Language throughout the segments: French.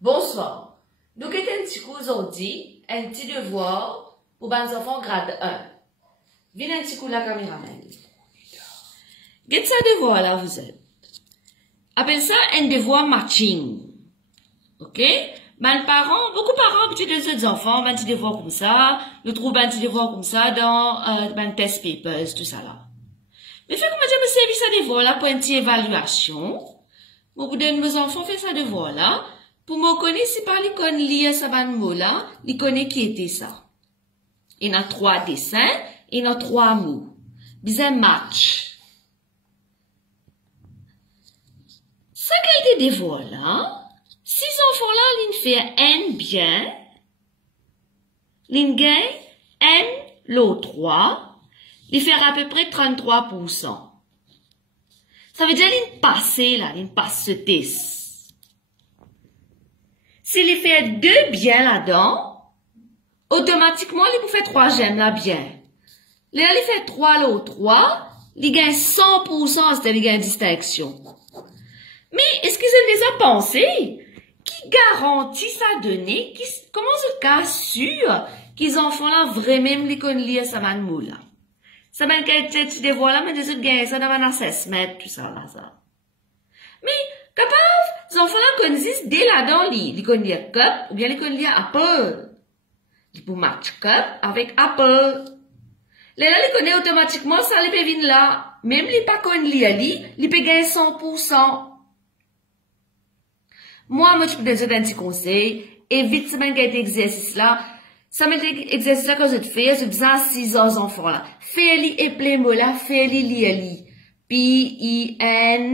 Bonsoir. Nous avons un petit coup aujourd'hui, un petit devoir pour les enfants grade 1. Venez un petit coup la caméraman. Qu'est-ce que devoir là vous êtes? Appelle ça un devoir matching. Ok? Ben, parents, beaucoup de parents, petit deux enfants, un petit devoir comme ça, nous trouvons un petit devoir comme ça dans test papers, tout ça là. Mais fait comment je me servis ça devoir là pour une petite évaluation. Beaucoup de mes enfants font ça devoir là. Pour me connaître, si par l'icône lire ça ban mot là, l'icône qui était ça. Il y a 3 dessins, il y a 3 mots. Disons match. Ça qualité devoir là. Si enfants là, ils font n bien, ils gagnent n l'autre 3, ils font à peu près 33%. Ça veut dire qu'ils passent là, ils passent ce test. S'ils font 2 bien là-dedans, automatiquement, ils vous font 3 j'aime là bien. Là, ils font 3 l'autre 3, ils gagnent 100%, c'est-à-dire ils gagnent distinction. Mais est-ce qu'ils ont déjà pensé? Qui garantit ça donner? Comment se cas sûr qu'ils en font là vraiment les qu'on lire ça va nous là? Ça va qualité tu devoir là, mais des autres gagner ça dans un assessment, tout ça là, ça. Mais, capable, les enfants là connaissent dès là-dedans, les qu'on lire cup, ou bien les qu'on lire apple. Ils pour match cup avec apple. Là, les connaissent automatiquement, ça les peut venir là. Même les pas qu'on lire, les peut gagner 100%. Moi, je peux te donner un petit conseil. Évite ce même exercice là. Ça met l'exercice là que je te fais, je besoin 6 ans enfants là. Fais-li et plein mot là, fais-li lire-li. P-I-N-C-I-L,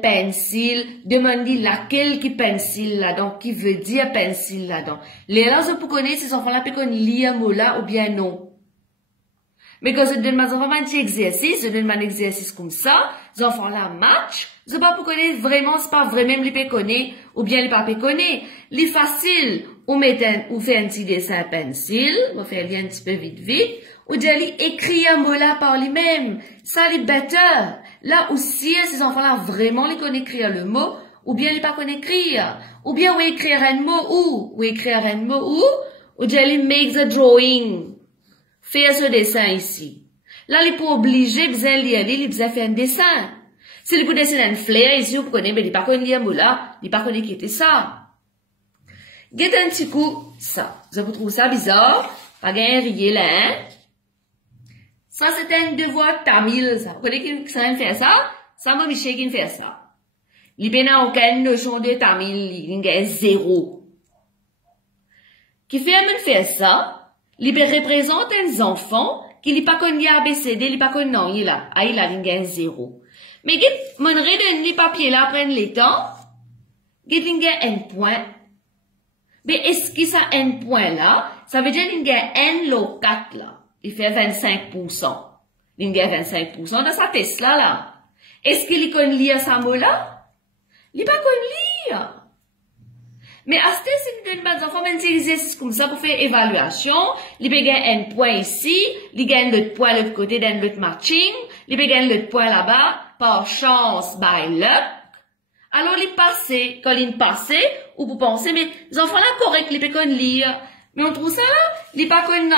pencil. Demande-lui laquelle qui pencil là, donc qui veut dire pencil là, donc. Les là, je peux connaître ces enfants là, puis qu'on lit un mot là ou bien non. Mais quand je donne mes enfants un petit exercice, je donne un exercice comme ça, les enfants là match, je sais pas pour connaître vraiment, c'est pas vraiment les péconner, ou bien les pas péconner. Les facile, ou fait un petit dessin pencil, on fait un petit peu vite, ou bien écrire un mot là par lui-même. Ça, les better. Là aussi, ces enfants là vraiment les connaissent écrire le mot, ou bien les pas connaissent écrire. Ou bien, ou écrire un mot ou écrire un mot ou bien les make the drawing. Faire ce dessin ici. Là, il n'est pas obligé de lire, il besoin faire un dessin. Si il peut dessiner un fleur ici, vous connaissez, mais il n'est pas connu lire là, il n'est pas connu qui était ça. Get un petit coup, ça. Vous trouvez ça bizarre? Pas gagner là, hein? Ça, c'est un devoir tamil, ça. Vous connaissez qui ça faire ça? Ça, moi, Michel qui fait ça. Il n'a aucune notion de tamil, il a 0. Qui fait faire ça? Il représente un enfant qui n'est pas connu ABCD, il n'est pas connu non, il a, il a 0. Mais qui mon redonne les papiers là, prennent les temps, il a un point. Mais est-ce que ça un point là, ça veut dire qu'il a un lot 4 là, il fait 25%. Il a 25% dans sa test là. Est-ce qu'il connaît lire ça mot là? Il n'est pas connu lire. Mais à ce si vous donnez des enfants, même exercice comme ça pour faire évaluation, il peut gagner un point ici, il gagne l'autre point de l'autre côté dans l'autre matching, il peut gagner l'autre point là-bas, par chance, by luck. Alors, il passe, quand il passe, ou vous pensez, mais les enfants là, correct, ils peuvent lire. Mais on trouve ça là, il pas connu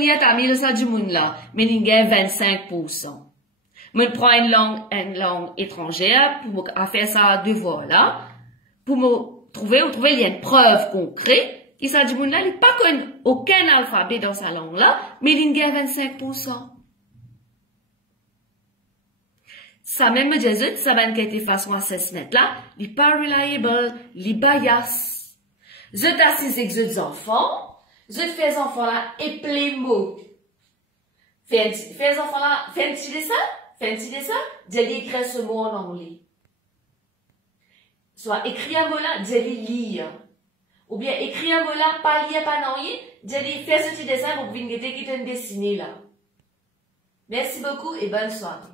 lire tamil, ça du monde là. Mais il gagne 25%. Moi, je prends une langue étrangère pour faire ça devoir là, pour me trouver il y a une preuve concrète qui ça dit mon là, il n'a pas connu aucun alphabet dans sa langue là, mais il gagne 25%. Ça même me dit ça va être façon assessment là, il n'est pas reliable, il est bias. Je t'assise avec les enfants, je fais les enfants là et plein mots. Fais les enfants là, fais un petit dessin, dis écrire ce mot en anglais. Soit écrit un mot là, dis-les lire. Ou bien écrit un mot là, pas lire, pas non, dis-les faire ce petit dessin pour que vous qui te dessiner là. Merci beaucoup et bonne soirée.